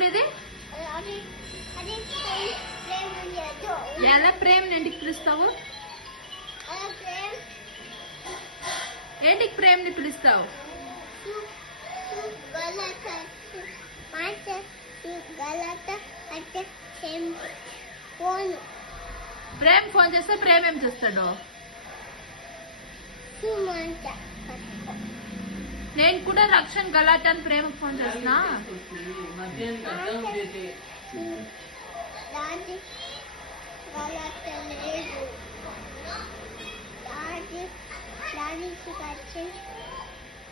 ఉండేది? ఎలా ప్రేమ్ ఇంటికి పిలుస్తావు? ఏంటికి ప్రేమ్ ని పిలుస్తావు? ప్రేమ్ ఫోన్ చేస్తే ప్రేమ్ ఏం చేస్తాడు? నేను కూడా రక్షణ్ గలాటాన్ ప్రేమకు ఫోన్ చేస్తున్నా.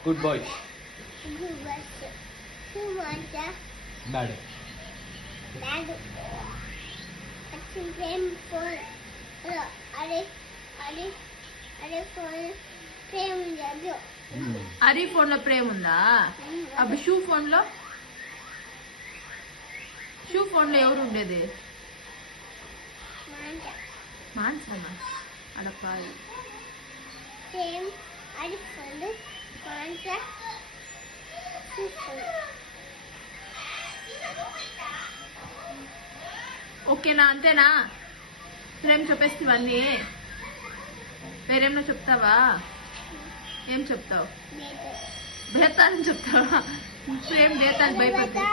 Good bye bad Hari phone లో ప్రేమ ఉందా? అప్పుడు షూ ఫోన్ లో ఎవరు ఉండేది? మాన్సమా అడపాలి. ఓకేనా? అంతేనా? ప్రేమ చెప్పేస్తావన్నీ? వేరేమో చెప్తావా? ఏం చెప్తావు? బేతాళని చెప్తావా? ప్రేమ బేతాళి భయపడుతుంది.